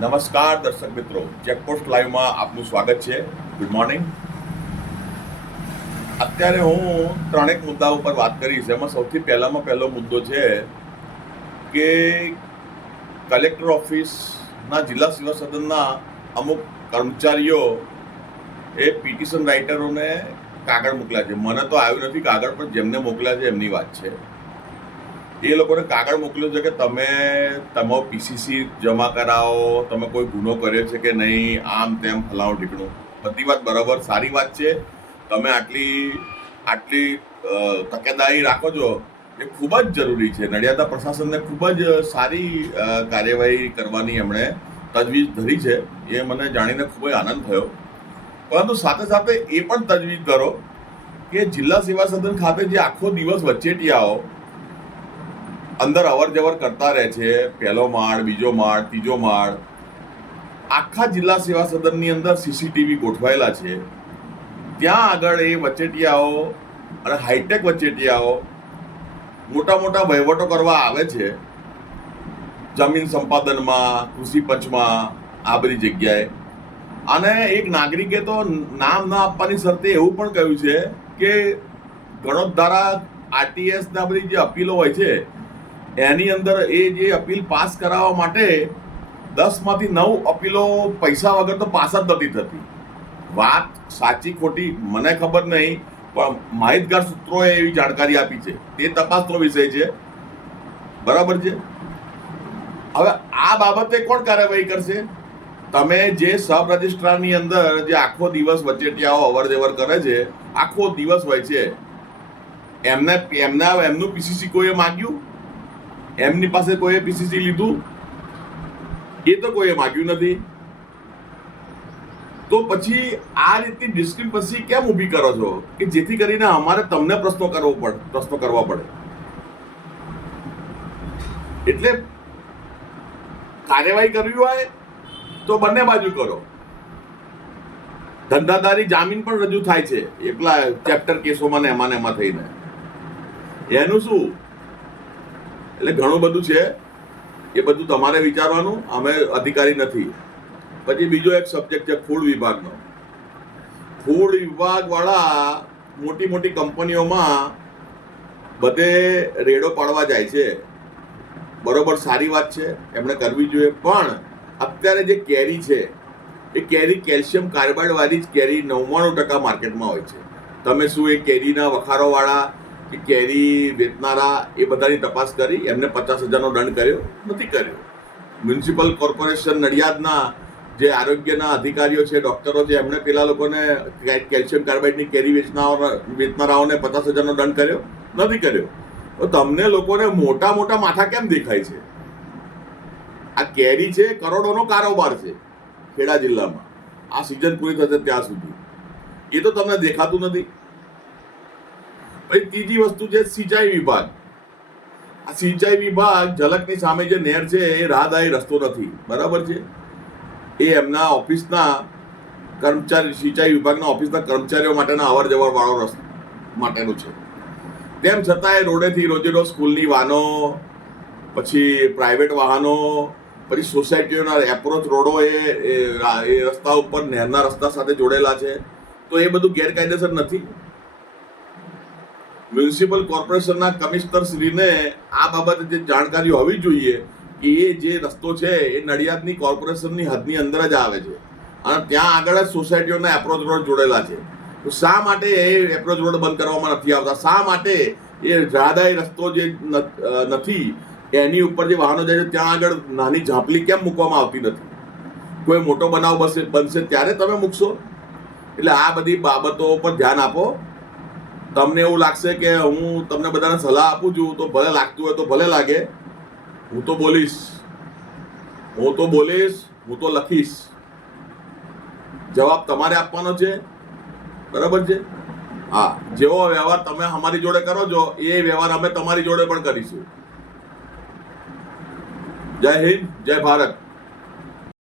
નમસ્કાર દર્શક મિત્રો, ચેકપોસ્ટ લાઈવમાં આપનું સ્વાગત છે. Good morning. અત્યારે હું ત્રણેક મુદ્દા ઉપર વાત કરીશ. એમાં સૌથી પહેલો મુદ્દો છે કે કલેક્ટર ઓફિસના જિલ્લા સેવા સદનના અમુક કર્મચારીઓ એ પિટિશન રાઇટરોને કાગળ મોકલ્યા છે. મને તો આવ્યું નથી કાગળ, પણ જેમને મોકલ્યા છે એમની વાત છે. એ લોકોને કાગળ મોકલ્યો છે કે તમે તમારો પીસીસી જમા કરાવો, તમે કોઈ ગુનો કર્યો છે કે નહીં, આમ તેમ ફલાણું ઢીકણું. બધી વાત બરાબર, સારી વાત છે. તમે આટલી તકેદારી રાખો છો એ ખૂબ જ જરૂરી છે. નડિયાદના પ્રશાસનને ખૂબ જ સારી કાર્યવાહી કરવાની એમણે તજવીજ ધરી છે. એ મને જાણીને ખૂબ જ આનંદ થયો. પરંતુ સાથે સાથે એ પણ તજવીજ કરો કે જિલ્લા સેવા સદન ખાતે જે આખો દિવસ વચેટિયાઓ અંદર અવર જવર કરતા રહે છે, પહેલો માળ, બીજો માળ, ત્રીજો માળ, આખા જિલ્લા સેવા સદનની અંદર સીસીટીવી ગોઠવાયેલા છે. ત્યાં આગળ એ વચેટિયાઓ અને હાઈટેક વચેટિયાઓ મોટા મોટા વહીવટો કરવા આવે છે, જમીન સંપાદનમાં, કૃષિ પંચમાં, આ બધી જગ્યાએ. અને એક નાગરિકે તો નામ ના આપવાની શરતે એવું પણ કહ્યું છે કે ગણોત ધારા, આરટીએસ ના બધી જે અપીલો હોય છે એની અંદર એ જે અપીલ પાસ કરાવવા માટે 10માંથી 9 અપીલો પૈસા વગર તો પાસ જ નથી થતી. વાત સાચી ખોટી મને ખબર નહીં, પણ માહિતગાર સૂત્રોએ એવી જાણકારી આપી છે. તે તપાસનો વિષય છે, બરાબર છે. હવે આ બાબતે કોણ કાર્યવાહી કરશે? તમે જે સબ રજિસ્ટ્રારની અંદર જે આખો દિવસ વચેટિયાઓ અવર જવર કરે છે, આખો દિવસ હોય છે, એમનું પીસીસી કોઈએ માંગ્યું? એમની પાસે કોઈએ પીસીસી લીધું? એ તો કોઈએ માંગ્યું નથી. તો પછી આ રીતની ડિસ્ક્રિપન્સી કેમ ઊભી કરો છો કે જેથી કરીને અમારે તમને પ્રશ્નો કરવા પડે? એટલે કાર્યવાહી કરવી હોય તો બંને બાજુ કરો. ધંધાદારી જામીન પણ રજૂ થાય છે એકલા ચેપ્ટર કેસોમાં ને એમાં થઈને. એનું શું? એટલે ઘણું બધું છે, એ બધું તમારે વિચારવાનું, અમે અધિકારી નથી. પછી બીજો એક સબ્જેક્ટ છે ફૂડ વિભાગનો. ફૂડ વિભાગવાળા મોટી મોટી કંપનીઓમાં બધે રેડો પાડવા જાય છે, બરોબર, સારી વાત છે, એમણે કરવી જોઈએ. પણ અત્યારે જે કેરી છે એ કેરી કેલ્શિયમ કાર્બાઇડ વાળી જ કેરી 99% માર્કેટમાં હોય છે. તમે શું એ કેરીના વખારોવાળા કે કેરી વેચનારા એ બધાની તપાસ કરી? એમને 50,000નો દંડ કર્યો નથી કર્યો. મ્યુનિસિપલ કોર્પોરેશન નડિયાદના જે આરોગ્યના અધિકારીઓ છે, ડોક્ટરો છે, એમણે પેલા લોકોને કેલ્શિયમ કાર્બાઇડની કેરી વેચનારાઓને 50,000નો દંડ કર્યો નથી કર્યો. તો તમને લોકોને મોટા મોટા માથા કેમ દેખાય છે? આ કેરી છે, કરોડોનો કારોબાર છે ખેડા જિલ્લામાં. આ સિઝન પૂરી થશે ત્યાં સુધી એ તો તમને દેખાતું નથી. પછી ત્રીજી વસ્તુ છે સિંચાઈ વિભાગ. આ સિંચાઈ વિભાગ ઝલકની સામે જે નહેર છે એ રાહદારી રસ્તો નથી, બરાબર છે. એ એમના ઓફિસના કર્મચારી, સિંચાઈ વિભાગના ઓફિસના કર્મચારીઓ માટેના અવર જવર વાળો રસ્તો માટેનું છે. તેમ છતાં એ રોડેથી રોજે રોજ સ્કૂલની વાનો, પછી પ્રાઇવેટ વાહનો, પછી સોસાયટીઓના એપ્રોચ રોડો એ રસ્તા ઉપર નહેરના રસ્તા સાથે જોડેલા છે. તો એ બધું ગેરકાયદેસર નથી? મ્યુનિસિપલ કોર્પોરેશનના કમિશનર શ્રીને આ બાબતે જે જાણકારી હોવી જોઈએ કે એ જે રસ્તો છે એ નડિયાદની કોર્પોરેશનની હદની અંદર જ આવે છે અને ત્યાં આગળ જ સોસાયટીઓના એપ્રોચ રોડ જોડેલા છે. તો શા માટે એ એપ્રોચ રોડ બંધ કરવામાં નથી આવતા? શા માટે એ રાહદારી રસ્તો જે નથી એની ઉપર જે વાહનો જાય છે ત્યાં આગળ નાની ઝાંપલી કેમ મૂકવામાં આવતી નથી? કોઈ મોટો બનાવ બનશે ત્યારે તમે મૂકશો. એટલે આ બધી બાબતો પર ધ્યાન આપો. તમને એવું લાગશે કે હું તમને બધાને સલાહ આપું છું તો ભલે લાગતું હોય તો ભલે લાગે. હું તો બોલીશ, હું તો લખીશ. જવાબ તમારે આપવાનો છે, બરાબર છે. હા, જેવો વ્યવહાર તમે અમારી જોડે કરો છો એ વ્યવહાર અમે તમારી જોડે પણ કરીશું. જય હિન્દ, જય ભારત.